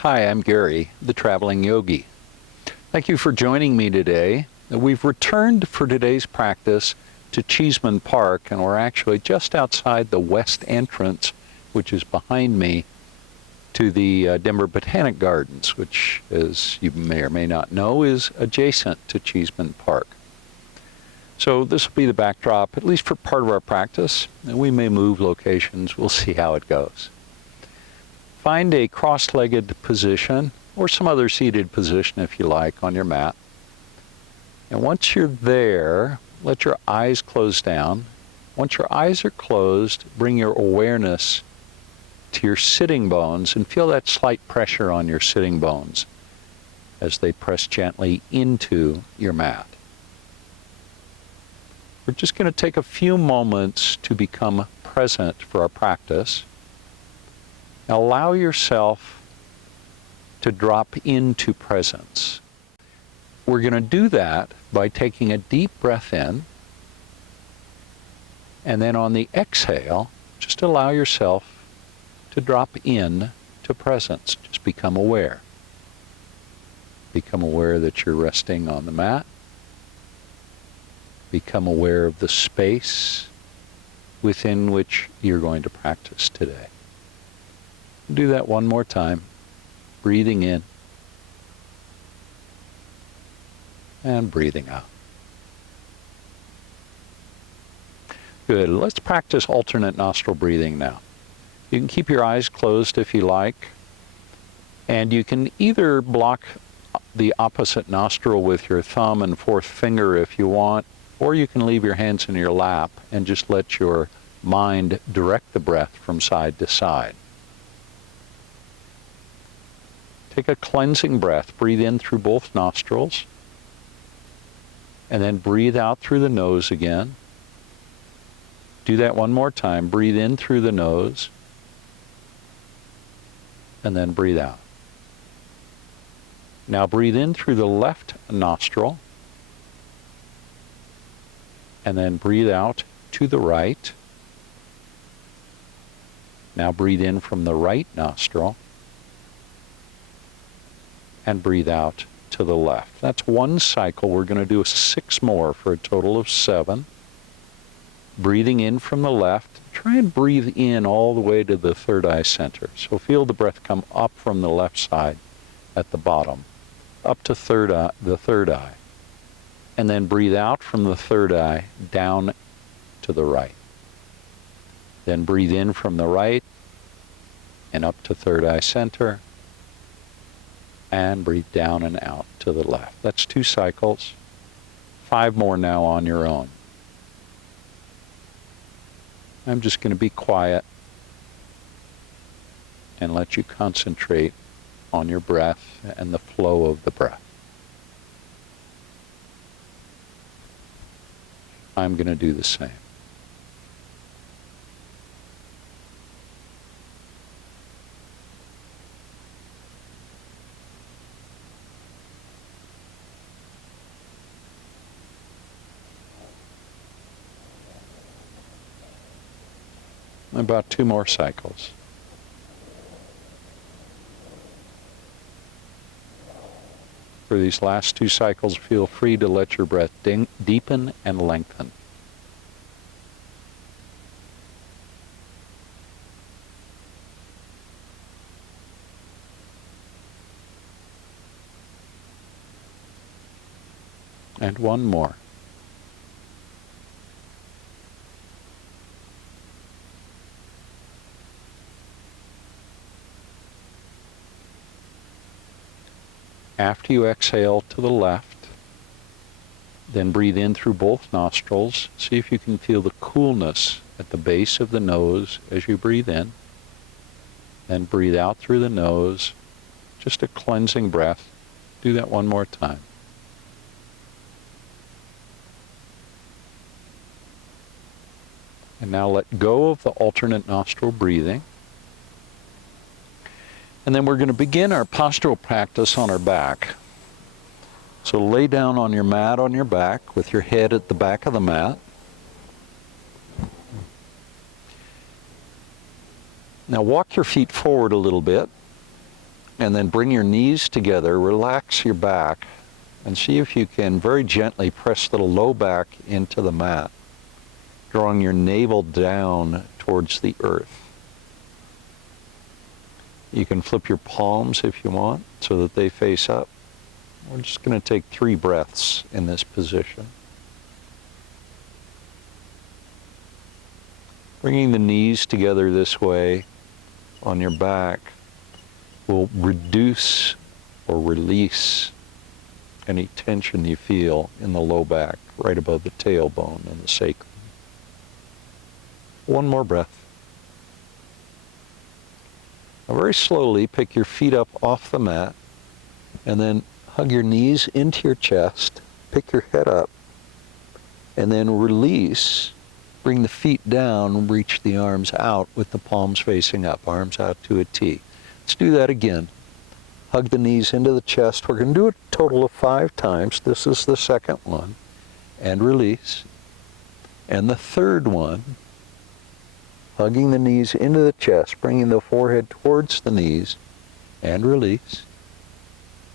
Hi, I'm Gary, the Traveling Yogi. Thank you for joining me today. We've returned for today's practice to Cheesman Park, and we're actually just outside the west entrance, which is behind me, to the Denver Botanic Gardens, which, as you may or may not know, is adjacent to Cheesman Park. So this will be the backdrop, at least for part of our practice, and we may move locations. We'll see how it goes. Find a cross-legged position, or some other seated position if you like, on your mat. And once you're there, let your eyes close down. Once your eyes are closed, bring your awareness to your sitting bones and feel that slight pressure on your sitting bones as they press gently into your mat. We're just going to take a few moments to become present for our practice. Allow yourself to drop into presence. We're going to do that by taking a deep breath in, and then on the exhale, just allow yourself to drop in to presence. Just become aware. Become aware that you're resting on the mat. Become aware of the space within which you're going to practice today. Do that one more time, breathing in and breathing out. Good. Let's practice alternate nostril breathing now. You can keep your eyes closed if you like, and you can either block the opposite nostril with your thumb and fourth finger if you want, or you can leave your hands in your lap and just let your mind direct the breath from side to side. Take a cleansing breath. Breathe in through both nostrils, and then breathe out through the nose again. Do that one more time. Breathe in through the nose, and then breathe out. Now breathe in through the left nostril, and then breathe out to the right. Now breathe in from the right nostril, and breathe out to the left. That's one cycle. We're going to do 6 more for a total of 7. Breathing in from the left. Try and breathe in all the way to the third eye center. So feel the breath come up from the left side at the bottom, up to the third eye. And then breathe out from the third eye down to the right. Then breathe in from the right and up to third eye center, and breathe down and out to the left. That's 2 cycles. 5 more now on your own. I'm just going to be quiet and let you concentrate on your breath and the flow of the breath. I'm going to do the same. About 2 more cycles. For these last 2 cycles, feel free to let your breath deepen and lengthen. And 1 more. After you exhale to the left, then breathe in through both nostrils. See if you can feel the coolness at the base of the nose as you breathe in. Then breathe out through the nose, just a cleansing breath. Do that one more time. And now let go of the alternate nostril breathing. And then we're going to begin our postural practice on our back. So lay down on your mat on your back with your head at the back of the mat. Now walk your feet forward a little bit And then bring your knees together, relax your back, and see if you can very gently press the low back into the mat, drawing your navel down towards the earth. You can flip your palms if you want so that they face up. We're just going to take 3 breaths in this position. Bringing the knees together this way on your back will reduce or release any tension you feel in the low back, right above the tailbone and the sacrum. 1 more breath. Now very slowly pick your feet up off the mat and then hug your knees into your chest, pick your head up, and then release. Bring the feet down, reach the arms out with the palms facing up, arms out to a T. Let's do that again. Hug the knees into the chest. We're going to do it a total of 5 times. This is the second one. And release. And the third one, hugging the knees into the chest, bringing the forehead towards the knees, and release.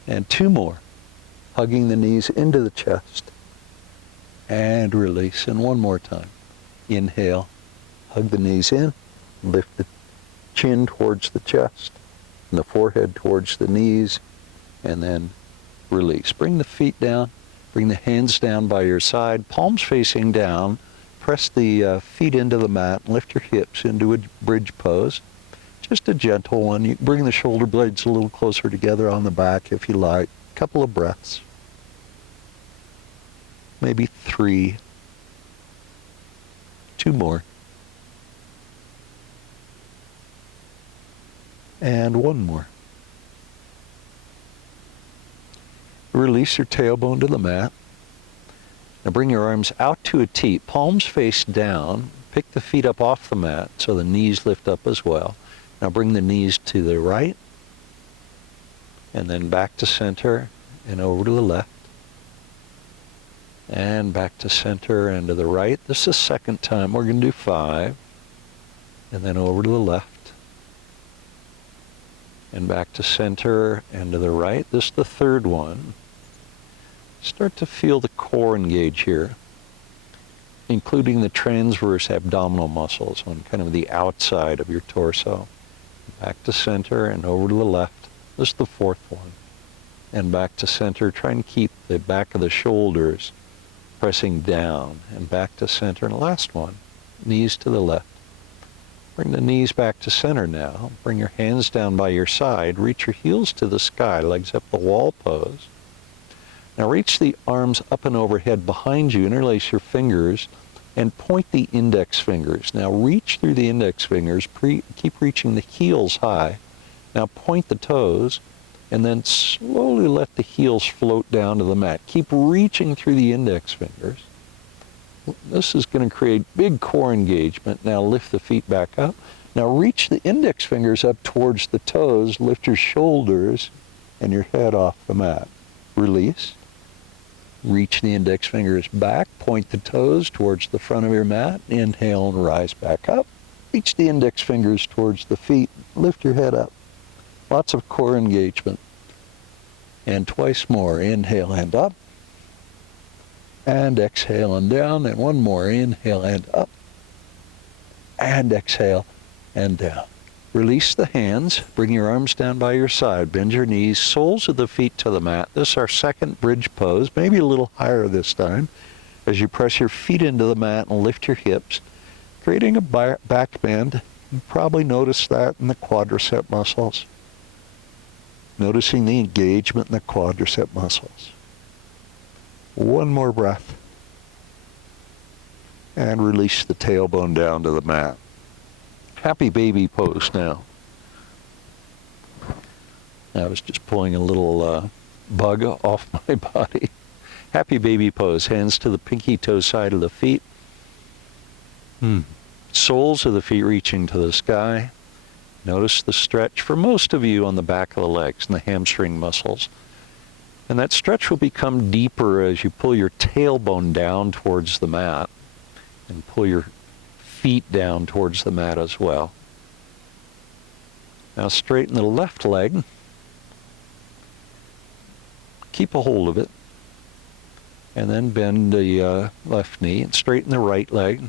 And 2 more, hugging the knees into the chest, and release. And 1 more time. Inhale, hug the knees in, lift the chin towards the chest, and the forehead towards the knees, and then release. Bring the feet down, bring the hands down by your side, palms facing down, press the feet into the mat, and lift your hips into a bridge pose. Just a gentle one. You can bring the shoulder blades a little closer together on the back if you like. A couple of breaths. Maybe 3. 2 more. And 1 more. Release your tailbone to the mat. Now bring your arms out to a T, palms face down. Pick the feet up off the mat so the knees lift up as well. Now bring the knees to the right, and then back to center and over to the left. And back to center and to the right. This is the second time. We're going to do 5. And then over to the left. And back to center and to the right. This is the third one. Start to feel the core engage here, including the transverse abdominal muscles on kind of the outside of your torso. Back to center and over to the left. This is the fourth one. And back to center. Try and keep the back of the shoulders pressing down, and back to center. And the last one, knees to the left. Bring the knees back to center now. Bring your hands down by your side. Reach your heels to the sky, legs up the wall pose. Now reach the arms up and overhead behind you. Interlace your fingers and point the index fingers. Now reach through the index fingers. Keep reaching the heels high. Now point the toes, and then slowly let the heels float down to the mat. Keep reaching through the index fingers. This is going to create big core engagement. Now lift the feet back up. Now reach the index fingers up towards the toes. Lift your shoulders and your head off the mat. Release. Reach the index fingers back. Point the toes towards the front of your mat. Inhale and rise back up. Reach the index fingers towards the feet. Lift your head up. Lots of core engagement. And twice more. Inhale and up. And exhale and down. And 1 more. Inhale and up. And exhale and down. Release the hands. Bring your arms down by your side. Bend your knees. Soles of the feet to the mat. This is our second bridge pose. Maybe a little higher this time. As you press your feet into the mat and lift your hips. Creating a back bend. You probably noticed that in the quadricep muscles. Noticing the engagement in the quadricep muscles. 1 more breath. And release the tailbone down to the mat. Happy baby pose now. I was just pulling a little bug off my body. Happy baby pose. Hands to the pinky toe side of the feet. Soles of the feet reaching to the sky. Notice the stretch for most of you on the back of the legs and the hamstring muscles. And that stretch will become deeper as you pull your tailbone down towards the mat and pull your feet down towards the mat as well. Now straighten the left leg keep a hold of it. And then bend the left knee and straighten the right leg.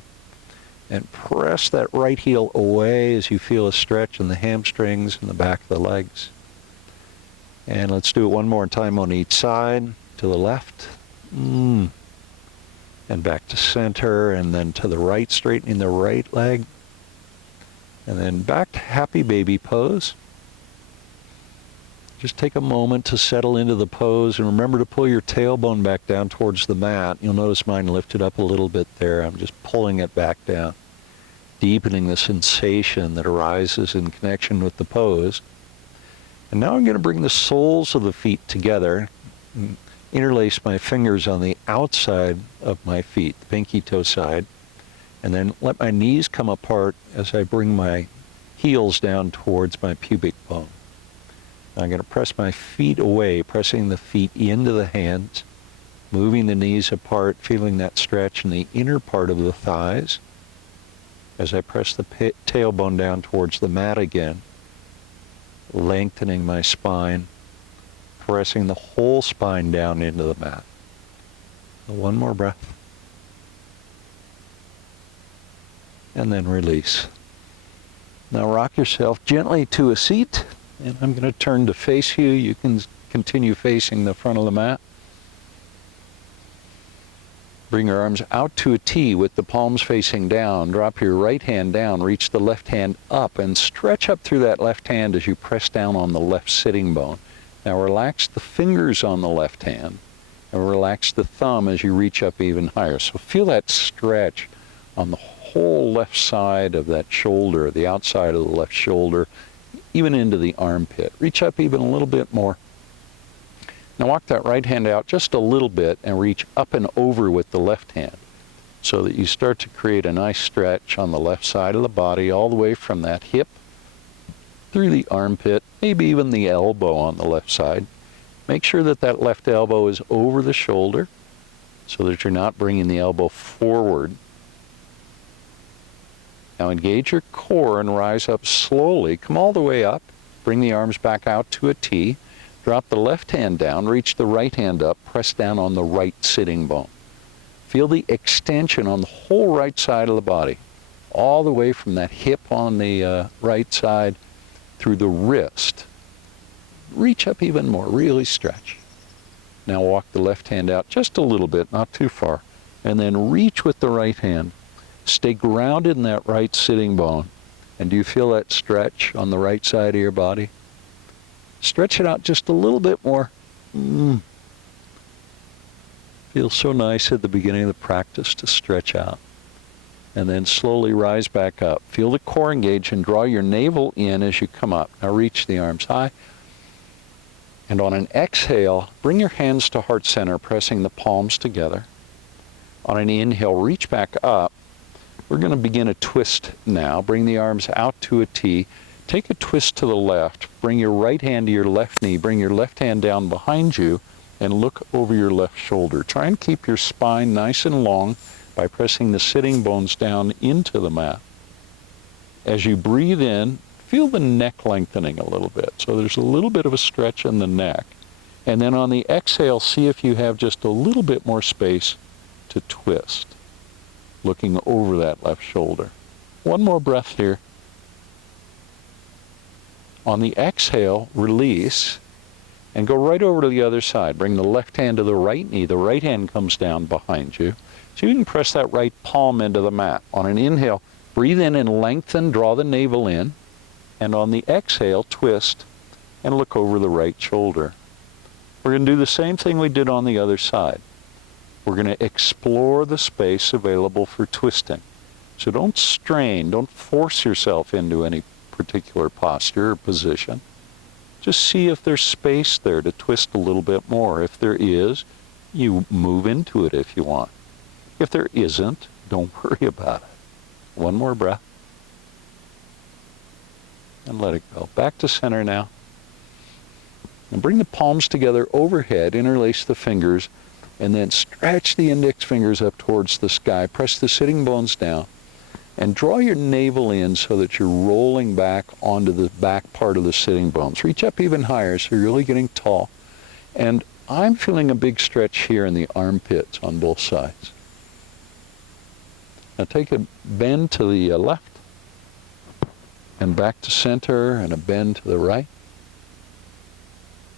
And press that right heel away as you feel a stretch in the hamstrings and the back of the legs. And let's do it one more time on each side. To the left. And back to center. And then to the right, straightening the right leg. And then back to happy baby pose. Just take a moment to settle into the pose, and remember to pull your tailbone back down towards the mat. You'll notice mine lifted up a little bit there. I'm just pulling it back down, deepening the sensation that arises in connection with the pose. And now I'm going to bring the soles of the feet together, and interlace my fingers on the outside of my feet, the pinky toe side, and then let my knees come apart as I bring my heels down towards my pubic bone. I'm going to press my feet away, pressing the feet into the hands, moving the knees apart, feeling that stretch in the inner part of the thighs as I press the tailbone down towards the mat again, lengthening my spine, pressing the whole spine down into the mat. One more breath. And then release. Now rock yourself gently to a seat. And I'm going to turn to face you. You can continue facing the front of the mat. Bring your arms out to a T with the palms facing down. Drop your right hand down. Reach the left hand up and stretch up through that left hand as you press down on the left sitting bone. Now relax the fingers on the left hand and relax the thumb as you reach up even higher. So feel that stretch on the whole left side of that shoulder, the outside of the left shoulder, even into the armpit. Reach up even a little bit more. Now walk that right hand out just a little bit and reach up and over with the left hand so that you start to create a nice stretch on the left side of the body all the way from that hip through the armpit, maybe even the elbow on the left side. Make sure that that left elbow is over the shoulder so that you're not bringing the elbow forward. Now engage your core and rise up slowly. Come all the way up. Bring the arms back out to a T. Drop the left hand down. Reach the right hand up. Press down on the right sitting bone. Feel the extension on the whole right side of the body, all the way from that hip on the right side through the wrist. Reach up even more. Really stretch. Now walk the left hand out just a little bit, not too far, and then reach with the right hand. Stay grounded in that right sitting bone. And do you feel that stretch on the right side of your body? Stretch it out just a little bit more. Feels so nice at the beginning of the practice to stretch out. And then slowly rise back up. Feel the core engage and draw your navel in as you come up. Now reach the arms high. And on an exhale, bring your hands to heart center, pressing the palms together. On an inhale, reach back up. We're going to begin a twist now. Bring the arms out to a T. Take a twist to the left. Bring your right hand to your left knee. Bring your left hand down behind you and look over your left shoulder. Try and keep your spine nice and long by pressing the sitting bones down into the mat. As you breathe in, feel the neck lengthening a little bit. So there's a little bit of a stretch in the neck. And then on the exhale, see if you have just a little bit more space to twist, looking over that left shoulder. One more breath here. On the exhale, release, and go right over to the other side. Bring the left hand to the right knee. The right hand comes down behind you. So you can press that right palm into the mat. On an inhale, breathe in and lengthen, draw the navel in. And on the exhale, twist and look over the right shoulder. We're going to do the same thing we did on the other side. We're going to explore the space available for twisting. So don't strain, don't force yourself into any particular posture or position. Just see if there's space there to twist a little bit more. If there is, you move into it if you want. If there isn't, don't worry about it. One more breath. And let it go. Back to center now. And bring the palms together overhead, interlace the fingers, and then stretch the index fingers up towards the sky. Press the sitting bones down. And draw your navel in so that you're rolling back onto the back part of the sitting bones. Reach up even higher so you're really getting tall. And I'm feeling a big stretch here in the armpits on both sides. Now take a bend to the left and back to center and a bend to the right.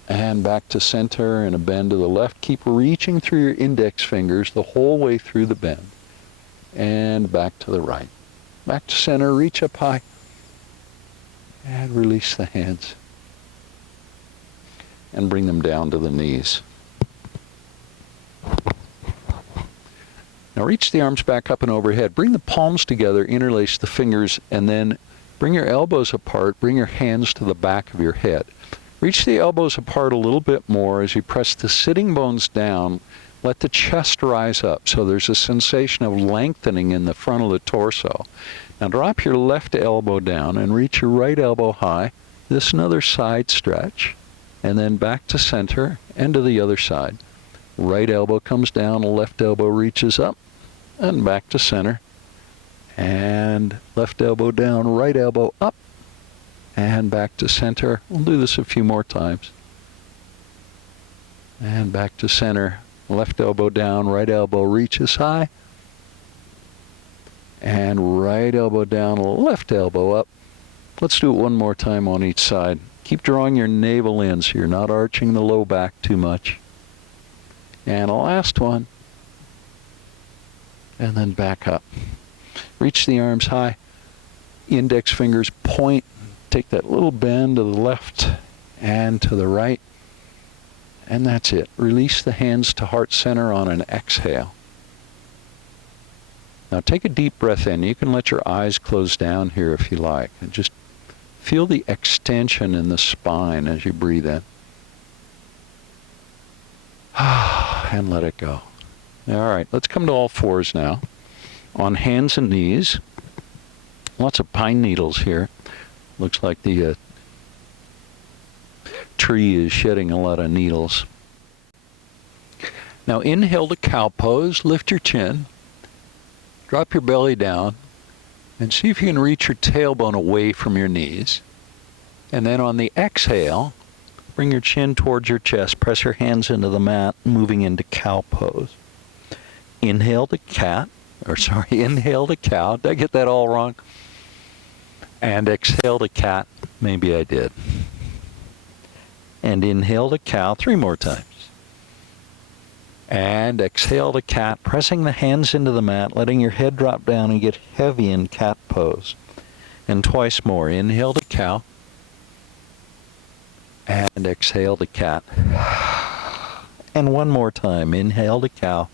And back to center and a bend to the left. Keep reaching through your index fingers the whole way through the bend. And back to the right. Back to center, reach up high. And release the hands. And bring them down to the knees. Now reach the arms back up and overhead. Bring the palms together, interlace the fingers, and then bring your elbows apart. Bring your hands to the back of your head. Reach the elbows apart a little bit more as you press the sitting bones down. Let the chest rise up so there's a sensation of lengthening in the front of the torso. Now drop your left elbow down and reach your right elbow high. This is another side stretch. And then back to center and to the other side. Right elbow comes down, left elbow reaches up, and back to center. And left elbow down, right elbow up, and back to center. We'll do this a few more times. And back to center. Left elbow down, right elbow reaches high. And right elbow down, left elbow up. Let's do it one more time on each side. Keep drawing your navel in so you're not arching the low back too much. And a last one. And then back up. Reach the arms high. Index fingers point. Take that little bend to the left and to the right. And that's it. Release the hands to heart center on an exhale. Now take a deep breath in. You can let your eyes close down here if you like. And just feel the extension in the spine as you breathe in. And let it go. All right, let's come to all fours now. On hands and knees. Lots of pine needles here. Looks like the tree is shedding a lot of needles. Now inhale to cow pose. Lift your chin. Drop your belly down. And see if you can reach your tailbone away from your knees. And then on the exhale, bring your chin towards your chest. Press your hands into the mat, moving into cow pose. Inhale to cat. Inhale to cow. Did I get that all wrong? And exhale to cat. Maybe I did. And inhale to cow 3 more times. And exhale to cat, pressing the hands into the mat, letting your head drop down and get heavy in cat pose. And twice more. Inhale to cow. And exhale to cat. And one more time. Inhale to cow.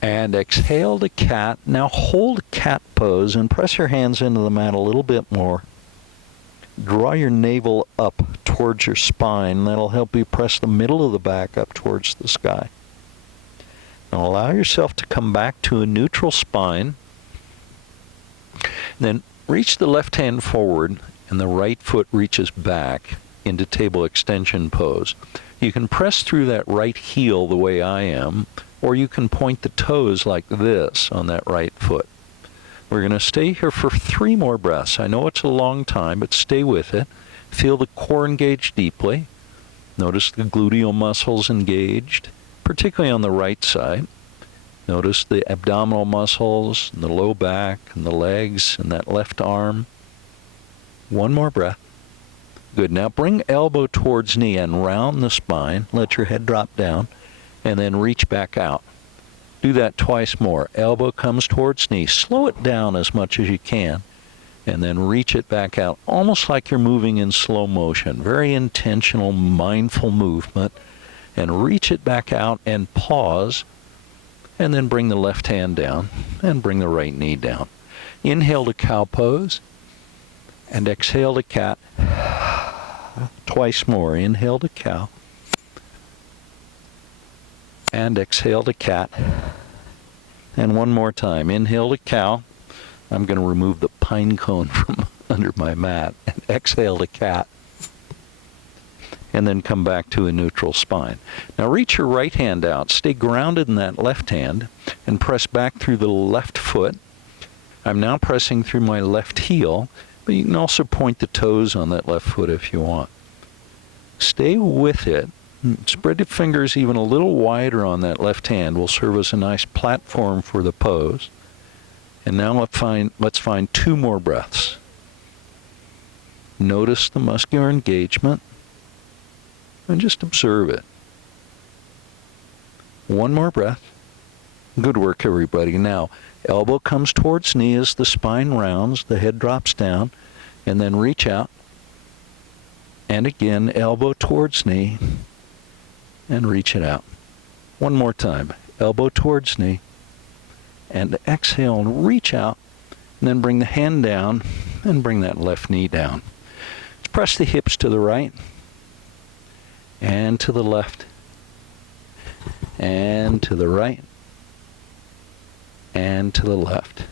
And exhale to cat. Now hold cat pose and press your hands into the mat a little bit more. Draw your navel up towards your spine. That'll help you press the middle of the back up towards the sky. Now allow yourself to come back to a neutral spine. Then reach the left hand forward and the right foot reaches back into table extension pose. You can press through that right heel the way I am, or you can point the toes like this on that right foot. We're going to stay here for 3 more breaths. I know it's a long time, but stay with it. Feel the core engaged deeply. Notice the gluteal muscles engaged, particularly on the right side. Notice the abdominal muscles, and the low back, and the legs, and that left arm. 1 more breath. Good. Now bring elbow towards knee and round the spine. Let your head drop down, and then reach back out. Do that twice more. Elbow comes towards knee. Slow it down as much as you can, and then reach it back out, almost like you're moving in slow motion. Very intentional, mindful movement. And reach it back out and pause, and then bring the left hand down and bring the right knee down. Inhale to cow pose, and exhale to cat. Twice more. Inhale to cow. And exhale to cat. And 1 more time. Inhale to cow. I'm going to remove the pine cone from under my mat. And exhale to cat. And then come back to a neutral spine. Now reach your right hand out. Stay grounded in that left hand and press back through the left foot. I'm now pressing through my left heel, but you can also point the toes on that left foot if you want. Stay with it. Spread your fingers even a little wider on that left hand. Will serve as a nice platform for the pose. And now let's find 2 more breaths. Notice the muscular engagement and just observe it. 1 more breath. Good work, everybody. Now, elbow comes towards knee as the spine rounds, the head drops down, and then reach out. And again, elbow towards knee, and reach it out. 1 more time. Elbow towards knee, and exhale and reach out, and then bring the hand down, and bring that left knee down. Let's press the hips to the right, and to the left, and to the right, and to the left.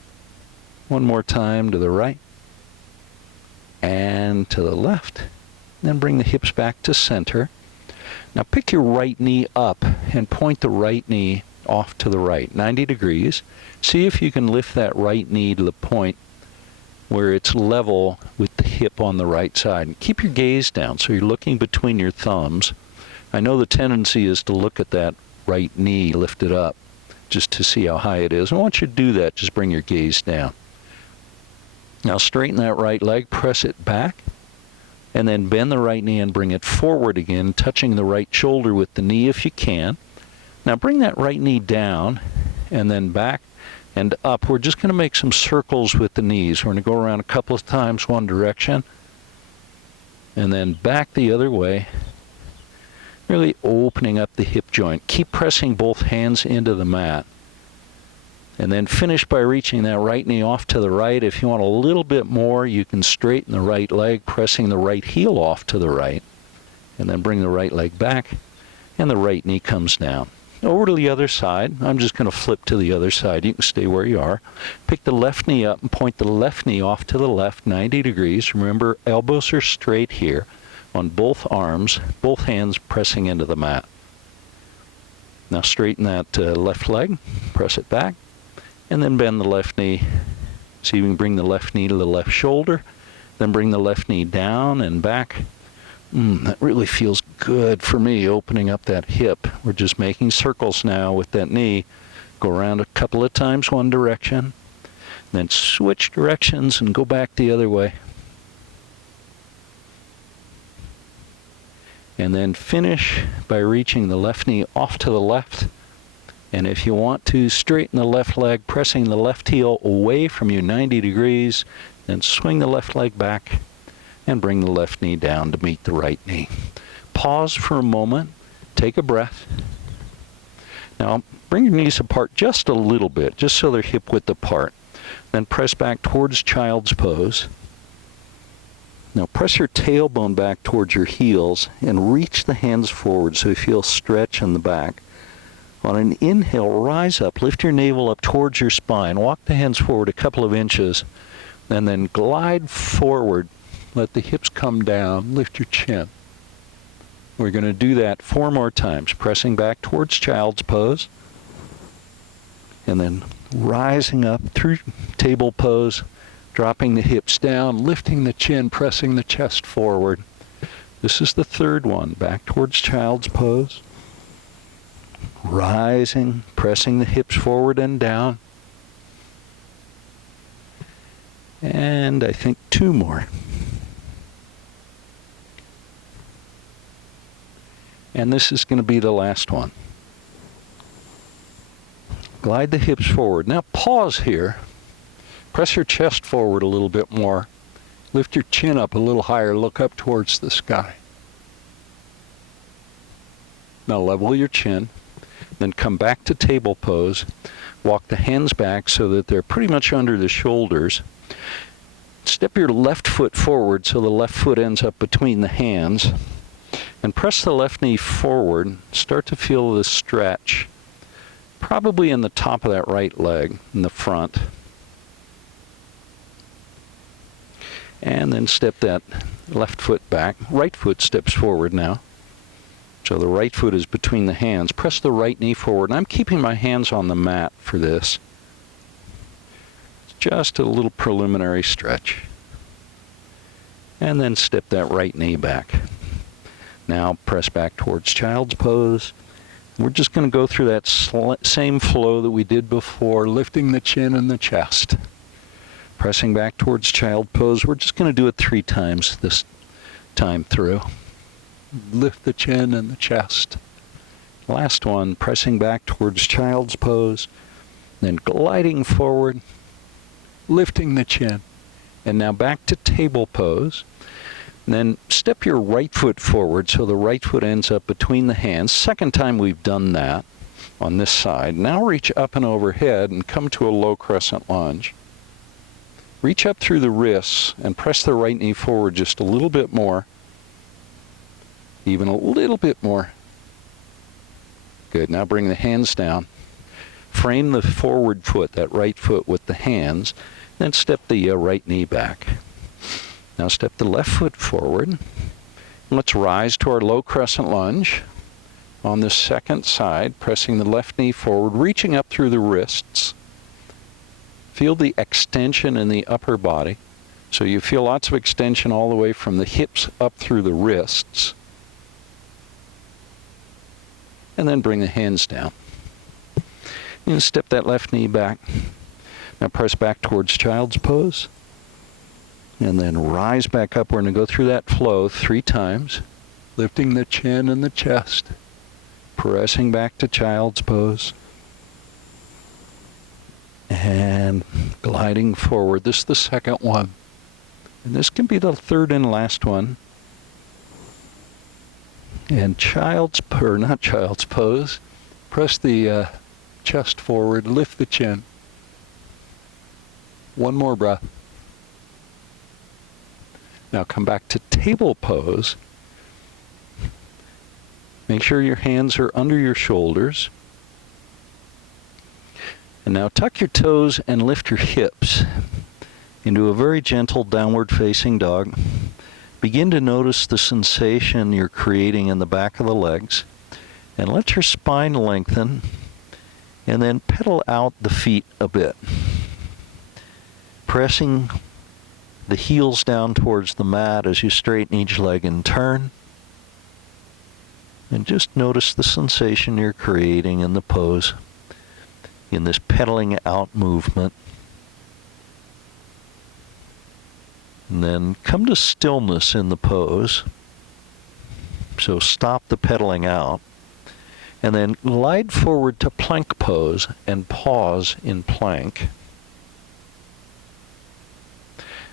1 more time to the right, and to the left. Then bring the hips back to center. Now pick your right knee up and point the right knee off to the right, 90 degrees. See if you can lift that right knee to the point where it's level with the hip on the right side. And keep your gaze down so you're looking between your thumbs. I know the tendency is to look at that right knee lifted up just to see how high it is. And once you do that, just bring your gaze down. Now straighten that right leg, press it back, and then bend the right knee and bring it forward again, touching the right shoulder with the knee if you can. Now bring that right knee down and then back and up. We're just going to make some circles with the knees. We're going to go around a couple of times one direction and then back the other way, really opening up the hip joint. Keep pressing both hands into the mat. And then finish by reaching that right knee off to the right. If you want a little bit more, you can straighten the right leg, pressing the right heel off to the right. And then bring the right leg back, and the right knee comes down. Over to the other side. I'm just going to flip to the other side. You can stay where you are. Pick the left knee up and point the left knee off to the left, 90 degrees. Remember, elbows are straight here on both arms, both hands pressing into the mat. Now straighten that left leg, press it back. And then bend the left knee. So you can bring the left knee to the left shoulder. Then bring the left knee down and back. That really feels good for me, opening up that hip. We're just making circles now with that knee. Go around a couple of times one direction. Then switch directions and go back the other way. And then finish by reaching the left knee off to the left. And if you want to straighten the left leg, pressing the left heel away from you 90 degrees, then swing the left leg back and bring the left knee down to meet the right knee. Pause for a moment, take a breath. Now bring your knees apart just a little bit, just so they're hip width apart. Then press back towards child's pose. Now press your tailbone back towards your heels and reach the hands forward so you feel stretch in the back. On an inhale, rise up, lift your navel up towards your spine, walk the hands forward a couple of inches, and then glide forward. Let the hips come down, lift your chin. We're going to do that 4 more times, pressing back towards child's pose, and then rising up through table pose, dropping the hips down, lifting the chin, pressing the chest forward. This is the 3rd one, back towards child's pose. Rising, pressing the hips forward and down. And I think 2 more. And this is going to be the last one. Glide the hips forward. Now pause here. Press your chest forward a little bit more. Lift your chin up a little higher. Look up towards the sky. Now level your chin. Then come back to table pose. Walk the hands back so that they're pretty much under the shoulders. Step your left foot forward so the left foot ends up between the hands. And press the left knee forward. Start to feel the stretch. Probably in the top of that right leg, in the front. And then step that left foot back. Right foot steps forward now. So the right foot is between the hands. Press the right knee forward. And I'm keeping my hands on the mat for this. It's just a little preliminary stretch. And then step that right knee back. Now press back towards child's pose. We're just going to go through that same flow that we did before, lifting the chin and the chest. Pressing back towards child pose. We're just going to do it 3 times this time through. Lift the chin and the chest. Last one, pressing back towards child's pose, then gliding forward, lifting the chin. And now back to table pose. And then step your right foot forward so the right foot ends up between the hands. Second time we've done that on this side. Now reach up and overhead and come to a low crescent lunge. Reach up through the wrists and press the right knee forward just a little bit more. Even a little bit more. Good. Now bring the hands down. Frame the forward foot, that right foot, with the hands. Then step the right knee back. Now step the left foot forward. Let's rise to our low crescent lunge. On the second side, pressing the left knee forward, reaching up through the wrists. Feel the extension in the upper body. So you feel lots of extension all the way from the hips up through the wrists. And then bring the hands down. And step that left knee back. Now press back towards child's pose. And then rise back up. We're going to go through that flow 3 times. Lifting the chin and the chest. Pressing back to child's pose. And gliding forward. This is the second one. And this can be the third and last one. And not child's pose. Press the chest forward, lift the chin. One more breath. Now come back to table pose. Make sure your hands are under your shoulders. And now tuck your toes and lift your hips into a very gentle downward facing dog. Begin to notice the sensation you're creating in the back of the legs. And let your spine lengthen. And then pedal out the feet a bit. Pressing the heels down towards the mat as you straighten each leg and turn. And just notice the sensation you're creating in the pose, in this pedaling out movement. And then come to stillness in the pose. So stop the pedaling out. And then glide forward to plank pose and pause in plank.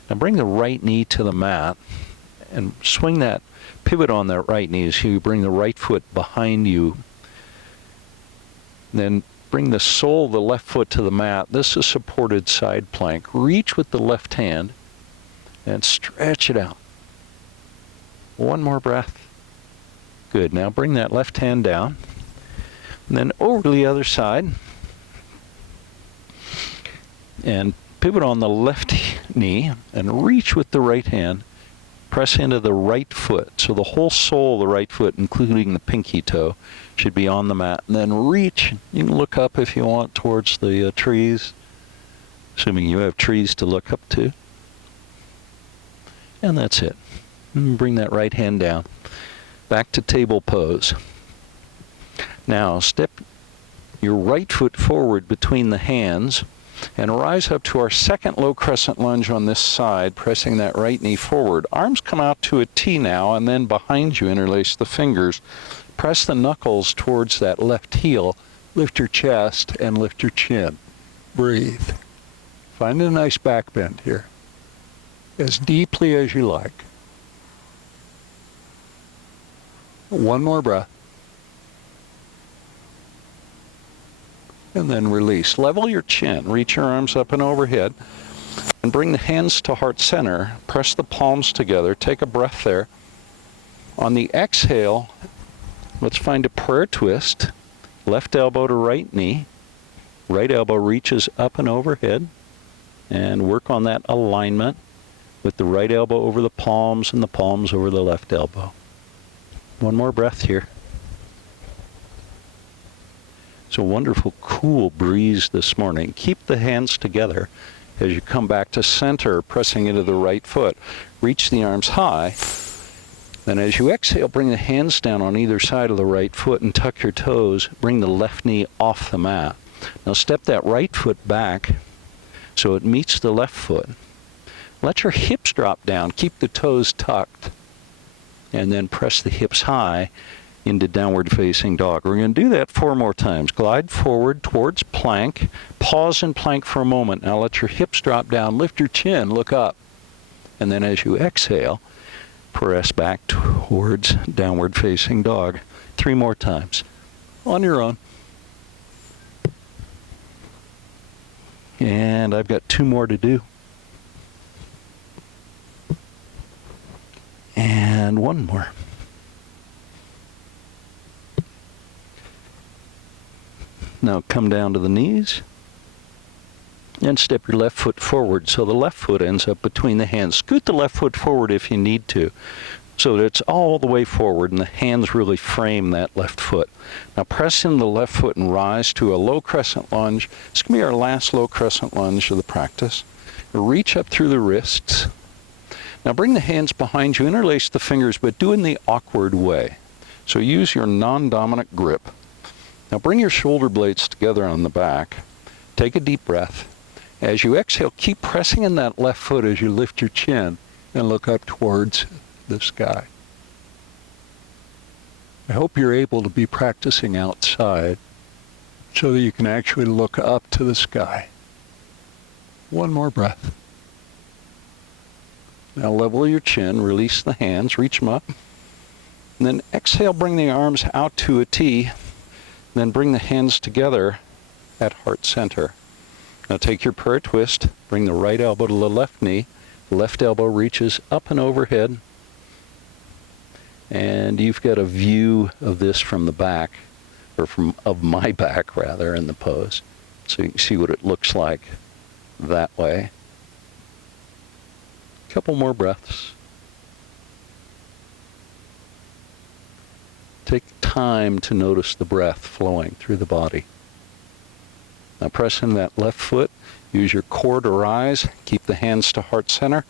Now bring the right knee to the mat and swing that pivot on that right knee as you bring the right foot behind you. Then bring the sole of the left foot to the mat. This is supported side plank. Reach with the left hand and stretch it out. One more breath. Good. Now bring that left hand down. And then over to the other side. And pivot on the left knee and reach with the right hand. Press into the right foot. So the whole sole of the right foot, including the pinky toe, should be on the mat. And then reach. You can look up if you want towards the trees, assuming you have trees to look up to. And that's it. And bring that right hand down. Back to table pose. Now step your right foot forward between the hands and rise up to our second low crescent lunge on this side, pressing that right knee forward. Arms come out to a T now, and then behind you interlace the fingers. Press the knuckles towards that left heel. Lift your chest and lift your chin. Breathe. Find a nice back bend here, as deeply as you like. One more breath. And then release. Level your chin. Reach your arms up and overhead. And bring the hands to heart center. Press the palms together. Take a breath there. On the exhale, let's find a prayer twist. Left elbow to right knee. Right elbow reaches up and overhead. And work on that alignment with the right elbow over the palms and the palms over the left elbow. One more breath here. It's a wonderful, cool breeze this morning. Keep the hands together as you come back to center, pressing into the right foot. Reach the arms high. Then as you exhale, bring the hands down on either side of the right foot and tuck your toes. Bring the left knee off the mat. Now step that right foot back so it meets the left foot. Let your hips drop down. Keep the toes tucked. And then press the hips high into downward facing dog. We're going to do that 4 more times. Glide forward towards plank. Pause in plank for a moment. Now let your hips drop down. Lift your chin. Look up. And then as you exhale, press back towards downward facing dog. 3 more times. On your own. And I've got 2 more to do. And 1 more. Now come down to the knees and step your left foot forward so the left foot ends up between the hands. Scoot the left foot forward if you need to so that it's all the way forward and the hands really frame that left foot. Now press in the left foot and rise to a low crescent lunge. It's going to be our last low crescent lunge of the practice. Reach up through the wrists. Now bring the hands behind you, interlace the fingers, but do it in the awkward way. So use your non-dominant grip. Now bring your shoulder blades together on the back. Take a deep breath. As you exhale, keep pressing in that left foot as you lift your chin and look up towards the sky. I hope you're able to be practicing outside so that you can actually look up to the sky. 1 more breath. Now level your chin, release the hands, reach them up. And then exhale, bring the arms out to a T. Then bring the hands together at heart center. Now take your prayer twist, bring the right elbow to the left knee. Left elbow reaches up and overhead. And you've got a view of this from the back, or of my back rather, in the pose. So you can see what it looks like that way. A couple more breaths. Take time to notice the breath flowing through the body. Now press in that left foot. Use your core to rise. Keep the hands to heart center.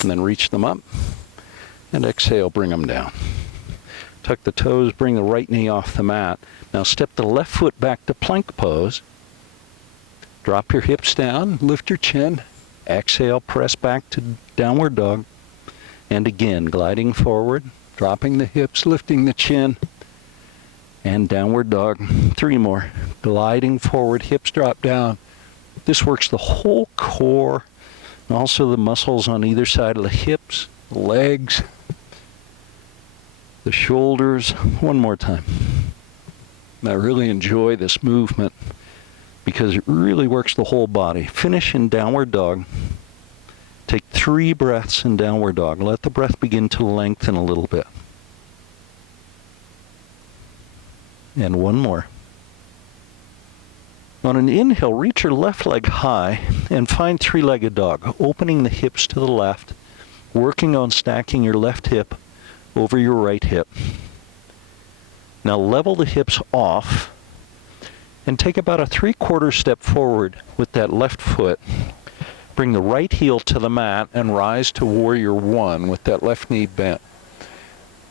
And then reach them up. And exhale, bring them down. Tuck the toes, bring the right knee off the mat. Now step the left foot back to plank pose. Drop your hips down, lift your chin. Exhale, press back to downward dog. And again, gliding forward. Dropping the hips, lifting the chin, and downward dog. 3 more. Gliding forward, hips drop down. This works the whole core, and also the muscles on either side of the hips, the legs, the shoulders. 1 more time. And I really enjoy this movement because it really works the whole body. Finish in downward dog. Take 3 breaths in downward dog. Let the breath begin to lengthen a little bit. And 1 more. On an inhale, reach your left leg high and find 3-legged dog, opening the hips to the left, working on stacking your left hip over your right hip. Now level the hips off and take about a 3/4 step forward with that left foot. Bring the right heel to the mat and rise to warrior 1 with that left knee bent.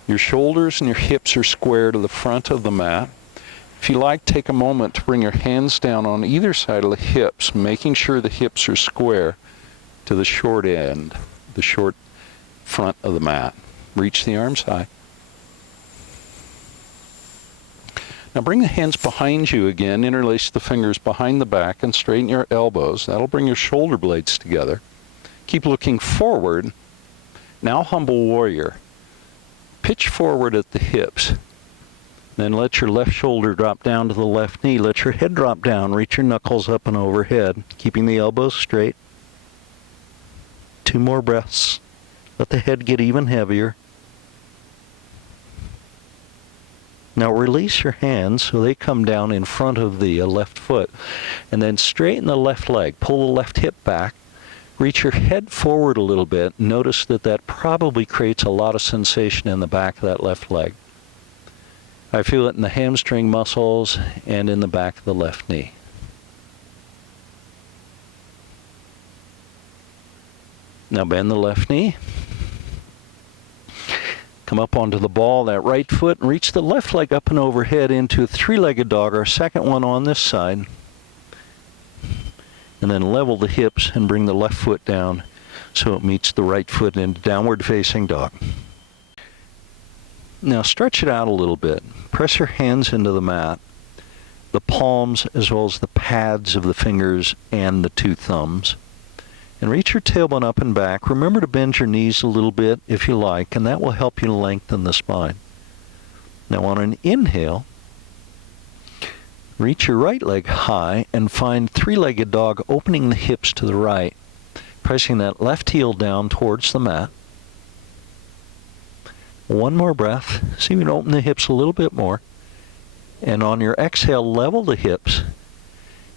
Your shoulders and your hips are square to the front of the mat. If you like, take a moment to bring your hands down on either side of the hips, making sure the hips are square to the short end, the short front of the mat. Reach the arms high. Now bring the hands behind you again, interlace the fingers behind the back and straighten your elbows. That'll bring your shoulder blades together. Keep looking forward. Now humble warrior. Pitch forward at the hips. Then let your left shoulder drop down to the left knee. Let your head drop down. Reach your knuckles up and overhead, keeping the elbows straight. 2 more breaths. Let the head get even heavier. Now release your hands so they come down in front of the left foot. And then straighten the left leg. Pull the left hip back. Reach your head forward a little bit. Notice that that probably creates a lot of sensation in the back of that left leg. I feel it in the hamstring muscles and in the back of the left knee. Now bend the left knee. Come up onto the ball, that right foot, and reach the left leg up and overhead into a three-legged dog, our second one on this side. And then level the hips and bring the left foot down so it meets the right foot into downward facing dog. Now stretch it out a little bit. Press your hands into the mat, the palms as well as the pads of the fingers and the two thumbs. And reach your tailbone up and back. Remember to bend your knees a little bit if you like, and that will help you lengthen the spine. Now on an inhale, reach your right leg high and find three-legged dog, opening the hips to the right, pressing that left heel down towards the mat. One more breath. See if you can open the hips a little bit more. And on your exhale, level the hips.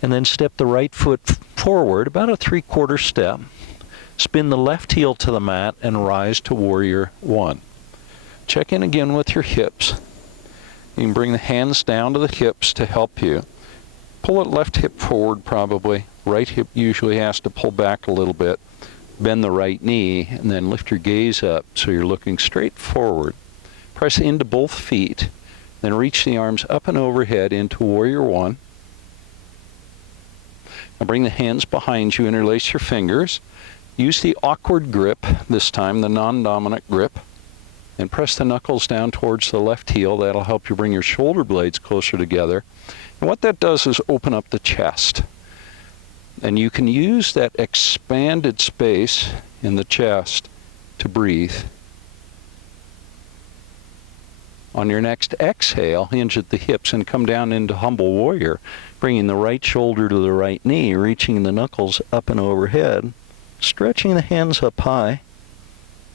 And then step the right foot forward, about a 3/4 step. Spin the left heel to the mat and rise to Warrior One. Check in again with your hips. You can bring the hands down to the hips to help you. Pull that left hip forward probably. Right hip usually has to pull back a little bit. Bend the right knee and then lift your gaze up so you're looking straight forward. Press into both feet. Then reach the arms up and overhead into Warrior One. Now bring the hands behind you, interlace your fingers. Use the awkward grip, this time the non-dominant grip, and press the knuckles down towards the left heel. That'll help you bring your shoulder blades closer together. And what that does is open up the chest. And you can use that expanded space in the chest to breathe. On your next exhale, hinge at the hips and come down into Humble Warrior, bringing the right shoulder to the right knee, reaching the knuckles up and overhead, stretching the hands up high.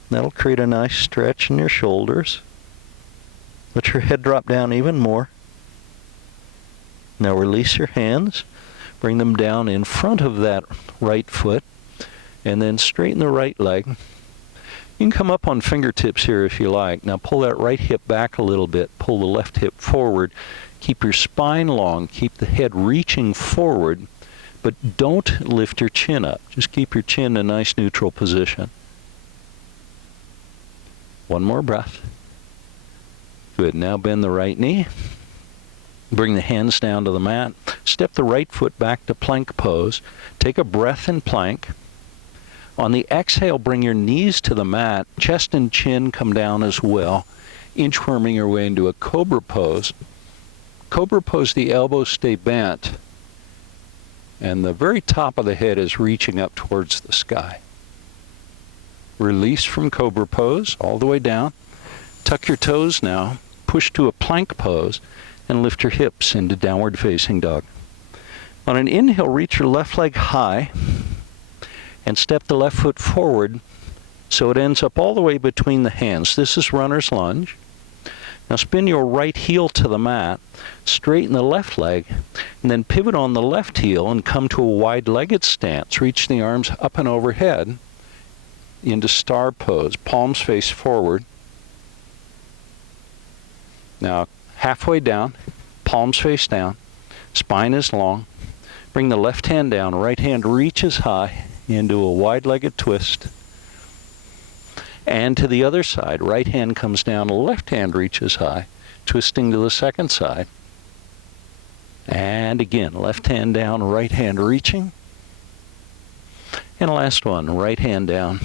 That'll create a nice stretch in your shoulders. Let your head drop down even more. Now release your hands, bring them down in front of that right foot, and then straighten the right leg. You can come up on fingertips here if you like. Now pull that right hip back a little bit. Pull the left hip forward. Keep your spine long. Keep the head reaching forward, but don't lift your chin up. Just keep your chin in a nice neutral position. One more breath. Good. Now bend the right knee. Bring the hands down to the mat. Step the right foot back to plank pose. Take a breath in plank. On the exhale, bring your knees to the mat. Chest and chin come down as well. Inchworming your way into a cobra pose. Cobra pose, the elbows stay bent. And the very top of the head is reaching up towards the sky. Release from cobra pose all the way down. Tuck your toes now. Push to a plank pose and lift your hips into downward facing dog. On an inhale, reach your left leg high and step the left foot forward so it ends up all the way between the hands. This is runner's lunge. Now spin your right heel to the mat, straighten the left leg, and then pivot on the left heel and come to a wide-legged stance. Reach the arms up and overhead into star pose, palms face forward. Now halfway down, palms face down, spine is long. Bring the left hand down, right hand reaches high into a wide-legged twist. And to the other side, right hand comes down, left hand reaches high, twisting to the second side. And again, left hand down, right hand reaching. And last one, right hand down,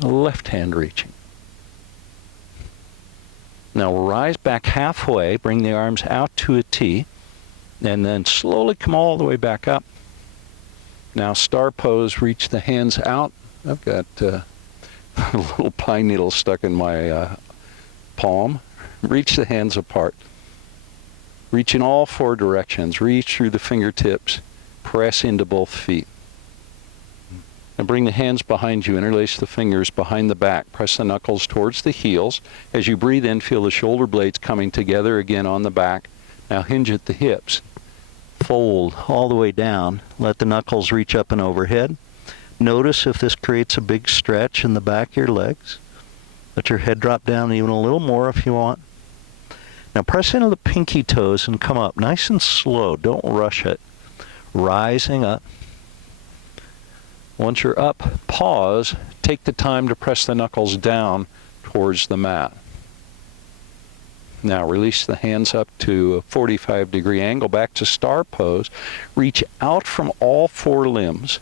left hand reaching. Now rise back halfway, bring the arms out to a T, and then slowly come all the way back up. Now star pose, reach the hands out. I've got a little pine needle stuck in my palm. Reach the hands apart. Reach in all four directions. Reach through the fingertips. Press into both feet. And bring the hands behind you. Interlace the fingers behind the back. Press the knuckles towards the heels. As you breathe in, feel the shoulder blades coming together again on the back. Now hinge at the hips. Fold all the way down. Let the knuckles reach up and overhead. Notice if this creates a big stretch in the back of your legs. Let your head drop down even a little more if you want. Now press into the pinky toes and come up nice and slow. Don't rush it. Rising up. Once you're up, pause. Take the time to press the knuckles down towards the mat. Now release the hands up to a 45-degree angle, back to star pose. Reach out from all four limbs.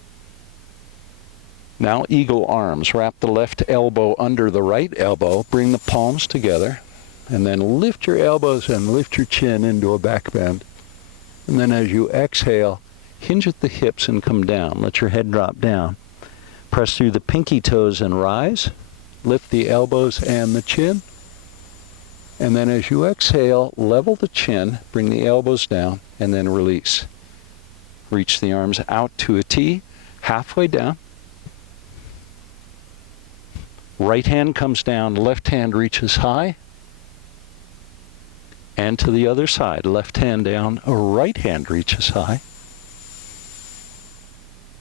Now eagle arms. Wrap the left elbow under the right elbow. Bring the palms together. And then lift your elbows and lift your chin into a back bend. And then as you exhale, hinge at the hips and come down. Let your head drop down. Press through the pinky toes and rise. Lift the elbows and the chin. And then as you exhale, level the chin, bring the elbows down, and then release. Reach the arms out to a T, halfway down. Right hand comes down, left hand reaches high. And to the other side, left hand down, right hand reaches high.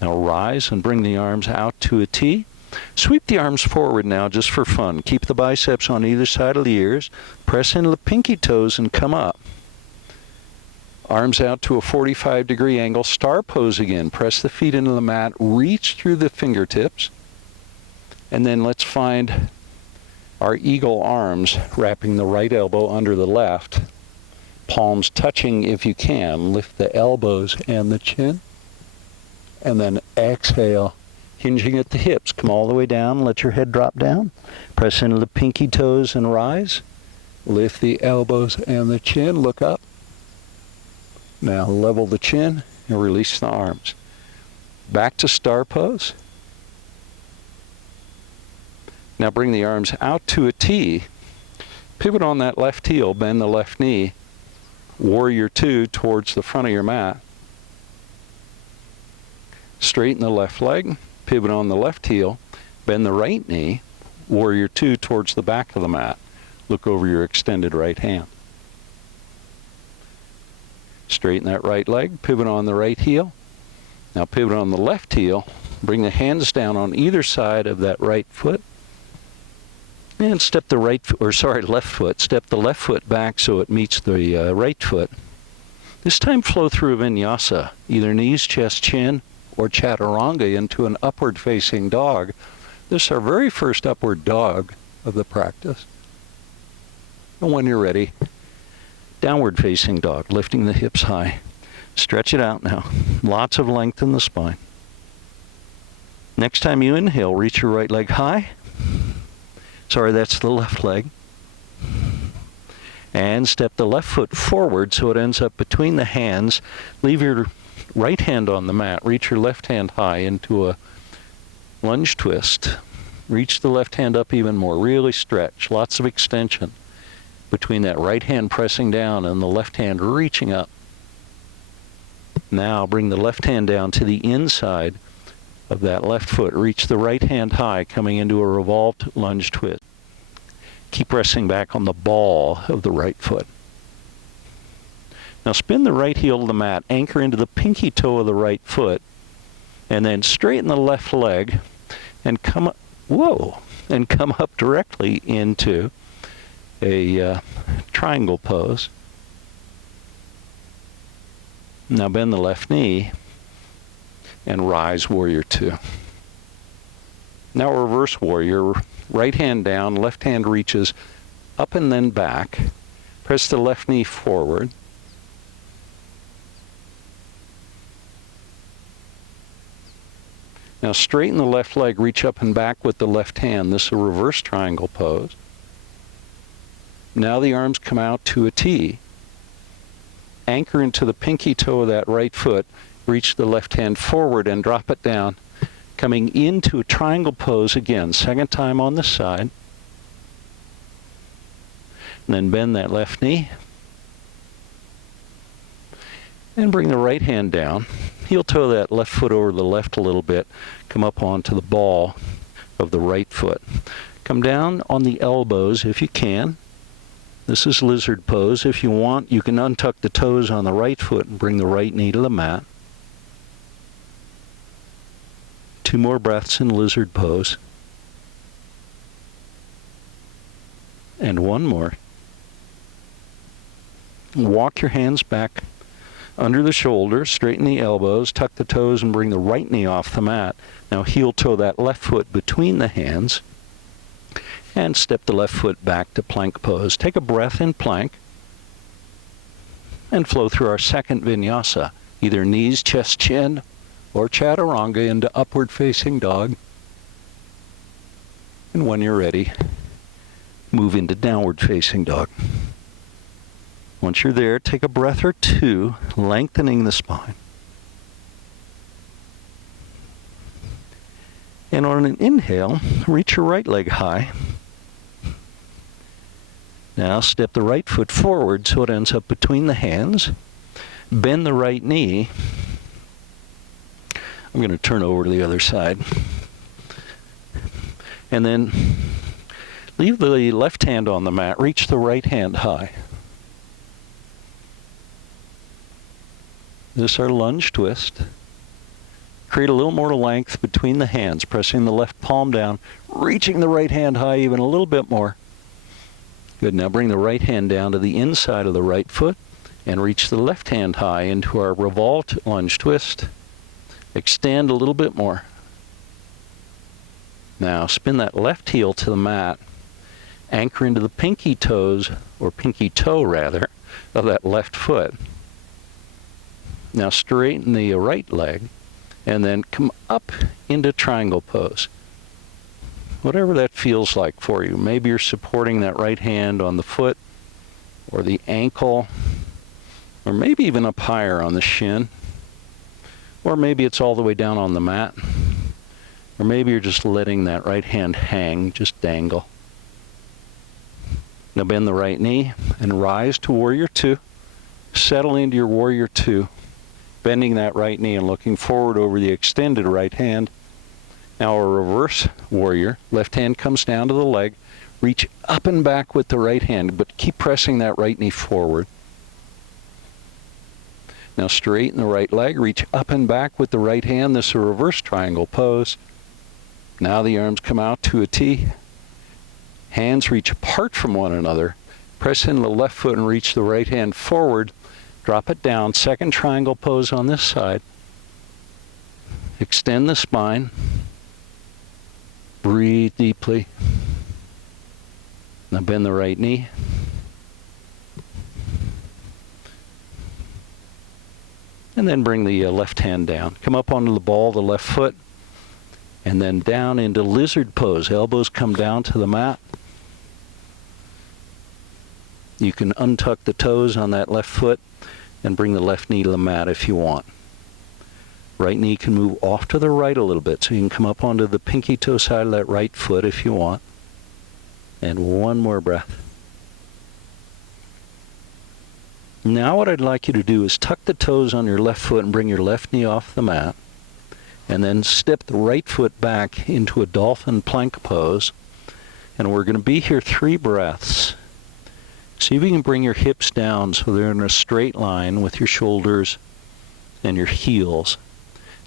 Now rise and bring the arms out to a T. Sweep the arms forward now just for fun. Keep the biceps on either side of the ears. Press into the pinky toes and come up. Arms out to a 45-degree angle. Star pose again. Press the feet into the mat. Reach through the fingertips. And then let's find our eagle arms, wrapping the right elbow under the left. Palms touching if you can. Lift the elbows and the chin. And then exhale. Hinging at the hips, come all the way down, let your head drop down. Press into the pinky toes and rise. Lift the elbows and the chin, look up. Now level the chin and release the arms. Back to star pose. Now bring the arms out to a T. Pivot on that left heel, bend the left knee. Warrior two towards the front of your mat. Straighten the left leg. Pivot on the left heel, bend the right knee, warrior two towards the back of the mat. Look over your extended right hand. Straighten that right leg, pivot on the right heel. Now pivot on the left heel, bring the hands down on either side of that right foot. And step the left foot, step the left foot back so it meets the right foot. This time flow through a vinyasa, either knees, chest, chin, or chaturanga into an upward-facing dog. This is our very first upward dog of the practice. And when you're ready, downward-facing dog, lifting the hips high. Stretch it out now. Lots of length in the spine. Next time you inhale, reach your right leg high. Sorry, that's the left leg. And step the left foot forward so it ends up between the hands. Leave your right hand on the mat. Reach your left hand high into a lunge twist. Reach the left hand up even more. Really stretch. Lots of extension between that right hand pressing down and the left hand reaching up. Now bring the left hand down to the inside of that left foot. Reach the right hand high, coming into a revolved lunge twist. Keep pressing back on the ball of the right foot. Now spin the right heel to the mat, anchor into the pinky toe of the right foot, and then straighten the left leg and come up, and come up directly into a triangle pose. Now bend the left knee and rise, warrior two. Now reverse warrior, right hand down, left hand reaches up and then back. Press the left knee forward. Now straighten the left leg, reach up and back with the left hand. This is a reverse triangle pose. Now the arms come out to a T. Anchor into the pinky toe of that right foot. Reach the left hand forward and drop it down. Coming into a triangle pose again, second time on this side. And then bend that left knee. And bring the right hand down. Heel toe that left foot over the left a little bit. Come up onto the ball of the right foot. Come down on the elbows if you can. This is lizard pose. If you want, you can untuck the toes on the right foot and bring the right knee to the mat. 2 more breaths in lizard pose. And 1 more. Walk your hands back under the shoulders, straighten the elbows, tuck the toes, and bring the right knee off the mat. Now heel toe that left foot between the hands. And step the left foot back to plank pose. Take a breath in plank and flow through our second vinyasa, either knees, chest, chin, or chaturanga into upward facing dog. And when you're ready, move into downward facing dog. Once you're there, take a breath or two, lengthening the spine. And on an inhale, reach your right leg high. Now step the right foot forward so it ends up between the hands. Bend the right knee. I'm going to turn over to the other side. And then leave the left hand on the mat. Reach the right hand high. This is our lunge twist. Create a little more length between the hands, pressing the left palm down, reaching the right hand high even a little bit more. Good. Now bring the right hand down to the inside of the right foot and reach the left hand high into our revolved lunge twist. Extend a little bit more. Now spin that left heel to the mat. Anchor into the pinky toes, or pinky toe rather, of that left foot. Now straighten the right leg and then come up into triangle pose. Whatever that feels like for you. Maybe you're supporting that right hand on the foot or the ankle, or maybe even up higher on the shin, or maybe it's all the way down on the mat, or maybe you're just letting that right hand hang, just dangle. Now bend the right knee and rise to warrior two. Settle into your warrior two, bending that right knee and looking forward over the extended right hand. Now a reverse warrior. Left hand comes down to the leg. Reach up and back with the right hand, but keep pressing that right knee forward. Now straighten the right leg. Reach up and back with the right hand. This is a reverse triangle pose. Now the arms come out to a T. Hands reach apart from one another. Press in the left foot and reach the right hand forward. Drop it down. Second triangle pose on this side. Extend the spine. Breathe deeply. Now bend the right knee. And then bring the left hand down. Come up onto the ball of the left foot. And then down into lizard pose. Elbows come down to the mat. You can untuck the toes on that left foot and bring the left knee to the mat if you want. Right knee can move off to the right a little bit, so you can come up onto the pinky toe side of that right foot if you want. And one more breath. Now what I'd like you to do is tuck the toes on your left foot and bring your left knee off the mat. And then step the right foot back into a dolphin plank pose. And we're going to be here 3 breaths. See if you can bring your hips down so they're in a straight line with your shoulders and your heels.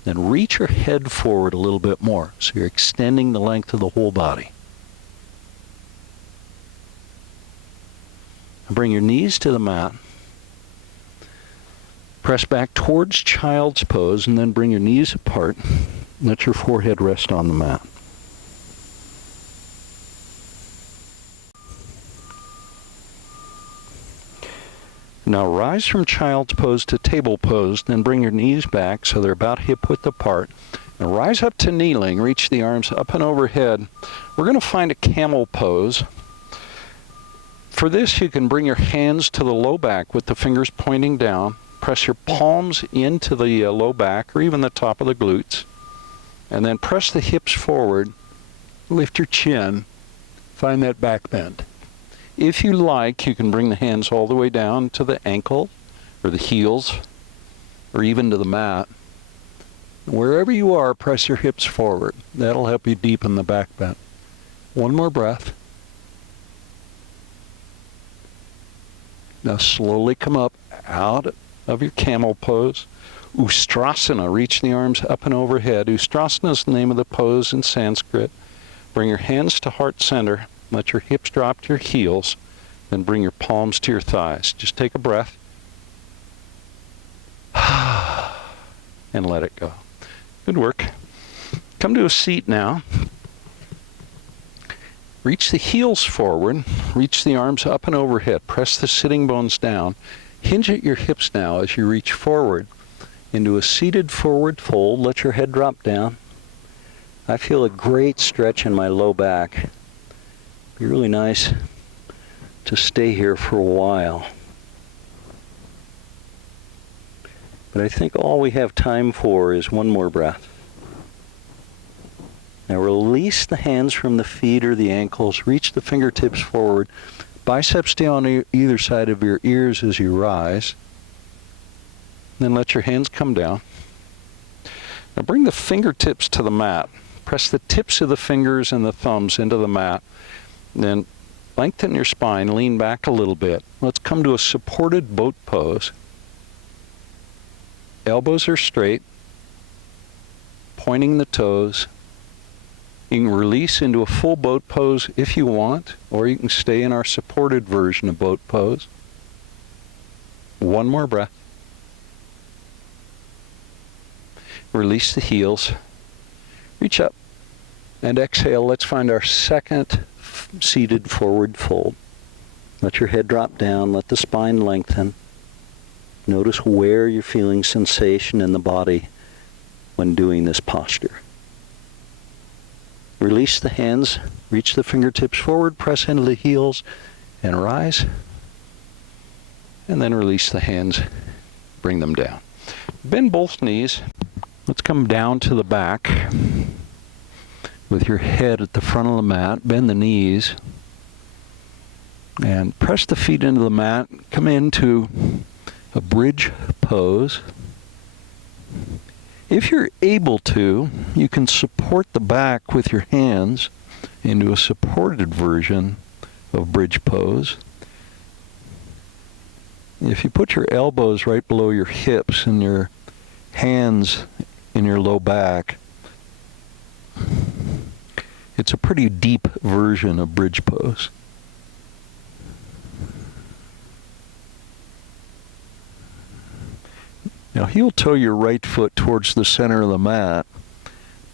Then reach your head forward a little bit more, so you're extending the length of the whole body. And bring your knees to the mat. Press back towards child's pose, and then bring your knees apart. Let your forehead rest on the mat. Now rise from child's pose to table pose, then bring your knees back so they're about hip-width apart. And rise up to kneeling, reach the arms up and overhead. We're going to find a camel pose. For this, you can bring your hands to the low back with the fingers pointing down. Press your palms into the low back or even the top of the glutes. And then press the hips forward, lift your chin, find that back bend. If you like, you can bring the hands all the way down to the ankle or the heels or even to the mat. Wherever you are, press your hips forward. That'll help you deepen the back bend. One more breath. Now slowly come up out of your camel pose. Ustrasana, reach the arms up and overhead. Ustrasana is the name of the pose in Sanskrit. Bring your hands to heart center. Let your hips drop to your heels. Then bring your palms to your thighs. Just take a breath. And let it go. Good work. Come to a seat now. Reach the heels forward, reach the arms up and overhead, press the sitting bones down, hinge at your hips now as you reach forward into a seated forward fold. Let your head drop down. I feel a great stretch in my low back. It'd be really nice to stay here for a while. But I think all we have time for is one more breath. Now release the hands from the feet or the ankles. Reach the fingertips forward. Biceps down either side of your ears as you rise. Then let your hands come down. Now bring the fingertips to the mat. Press the tips of the fingers and the thumbs into the mat. Then lengthen your spine, lean back a little bit. Let's come to a supported boat pose. Elbows are straight, pointing the toes. You can release into a full boat pose if you want, or you can stay in our supported version of boat pose. One more breath. Release the heels. Reach up and exhale. Let's find our second seated forward fold. Let your head drop down. Let the spine lengthen. Notice where you're feeling sensation in the body when doing this posture. Release the hands. Reach the fingertips forward. Press into the heels and rise. And then release the hands. Bring them down. Bend both knees. Let's come down to the back with your head at the front of the mat. Bend the knees and press the feet into the mat. Come into a bridge pose. If you're able to, you can support the back with your hands into a supported version of bridge pose. If you put your elbows right below your hips and your hands in your low back, it's a pretty deep version of bridge pose. Now heel toe your right foot towards the center of the mat.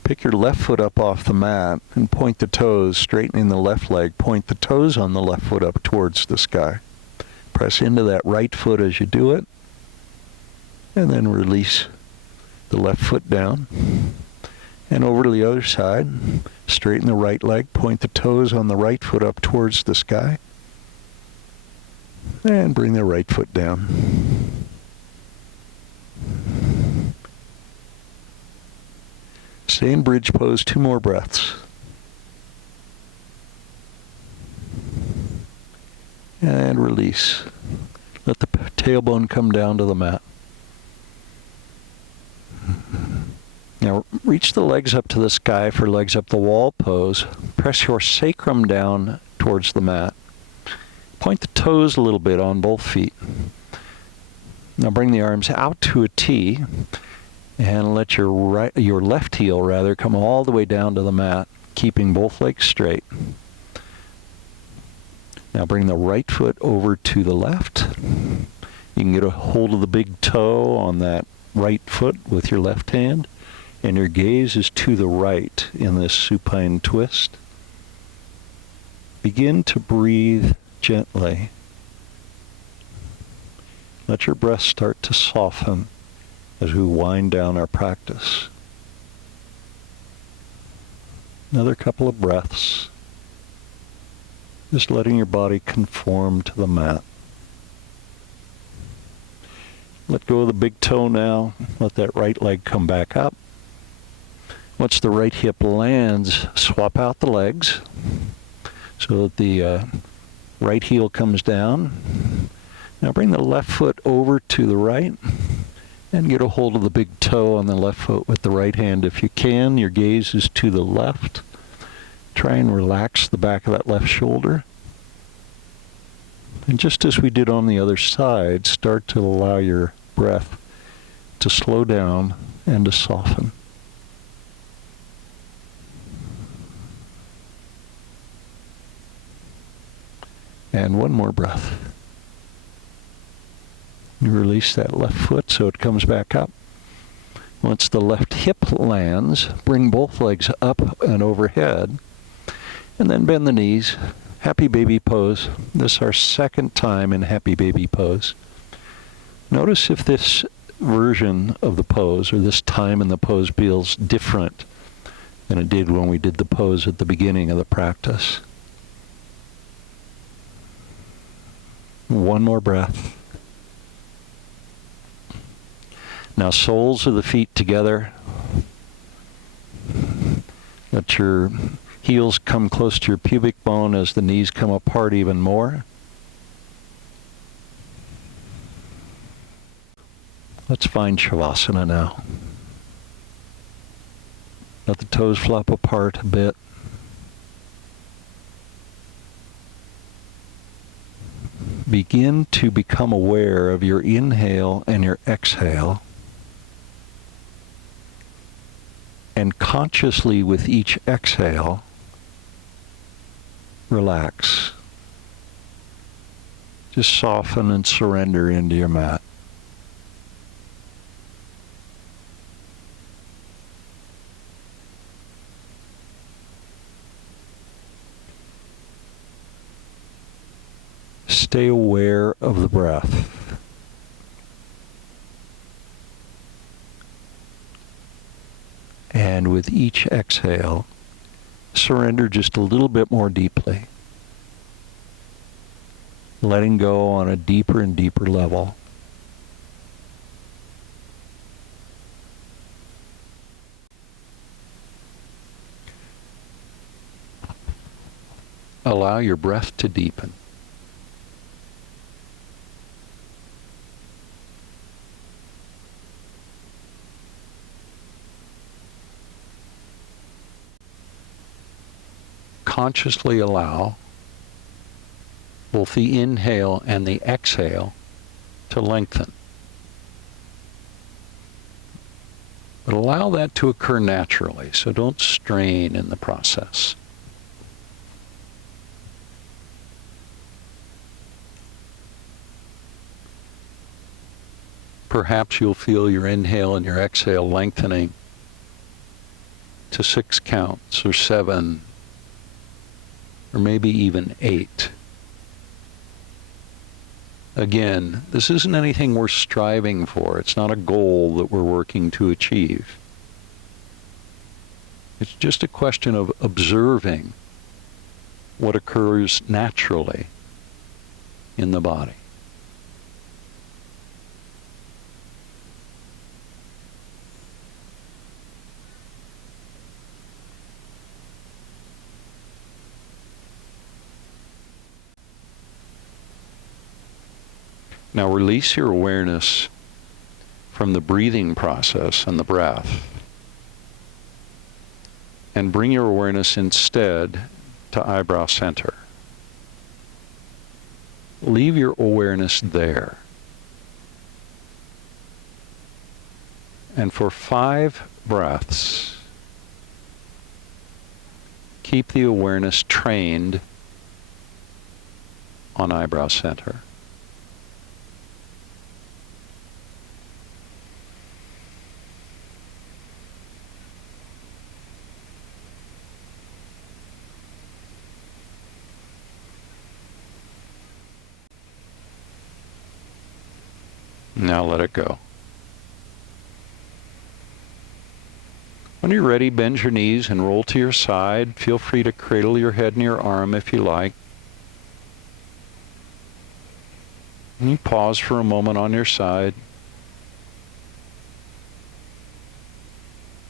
Pick your left foot up off the mat and point the toes, straightening the left leg. Point the toes on the left foot up towards the sky. Press into that right foot as you do it. And then release the left foot down. And over to the other side. Straighten the right leg. Point the toes on the right foot up towards the sky. And bring the right foot down. Stay in bridge pose, 2 more breaths. And release. Let the tailbone come down to the mat. Now reach the legs up to the sky for legs up the wall pose. Press your sacrum down towards the mat. Point the toes a little bit on both feet. Now bring the arms out to a T and let your left heel come all the way down to the mat, keeping both legs straight. Now bring the right foot over to the left. You can get a hold of the big toe on that right foot with your left hand, and your gaze is to the right in this supine twist. Begin to breathe gently. Let your breath start to soften as we wind down our practice. Another couple of breaths. Just letting your body conform to the mat. Let go of the big toe now. Let that right leg come back up. Once the right hip lands, swap out the legs so that the right heel comes down. Now bring the left foot over to the right and get a hold of the big toe on the left foot with the right hand if you can. Your gaze is to the left. Try and relax the back of that left shoulder. And just as we did on the other side, start to allow your breath to slow down and to soften. And one more breath. You release that left foot so it comes back up. Once the left hip lands, bring both legs up and overhead. And then bend the knees. Happy baby pose. This is our second time in happy baby pose. Notice if this version of the pose, or this time in the pose, feels different than it did when we did the pose at the beginning of the practice. One more breath. Now soles of the feet together. Let your heels come close to your pubic bone as the knees come apart even more. Let's find Shavasana now. Let the toes flop apart a bit. Begin to become aware of your inhale and your exhale. And consciously with each exhale, relax. Just soften and surrender into your mat. Stay aware of the breath. And with each exhale, surrender just a little bit more deeply. Letting go on a deeper and deeper level. Allow your breath to deepen. Consciously allow both the inhale and the exhale to lengthen. But allow that to occur naturally, so don't strain in the process. Perhaps you'll feel your inhale and your exhale lengthening to 6 counts or 7 or maybe even 8. Again, this isn't anything we're striving for. It's not a goal that we're working to achieve. It's just a question of observing what occurs naturally in the body. Now release your awareness from the breathing process and the breath, and bring your awareness instead to eyebrow center. Leave your awareness there. And for 5 breaths, keep the awareness trained on eyebrow center. Now let it go. When you're ready, bend your knees and roll to your side. Feel free to cradle your head in your arm if you like. And you pause for a moment on your side.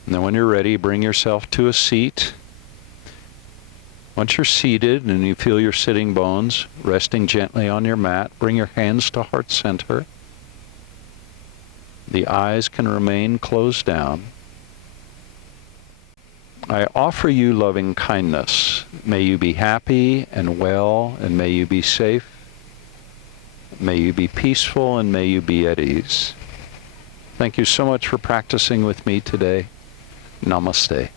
And then when you're ready, bring yourself to a seat. Once you're seated and you feel your sitting bones resting gently on your mat, bring your hands to heart center. The eyes can remain closed down. I offer you loving kindness. May you be happy and well, and may you be safe. May you be peaceful, and may you be at ease. Thank you so much for practicing with me today. Namaste.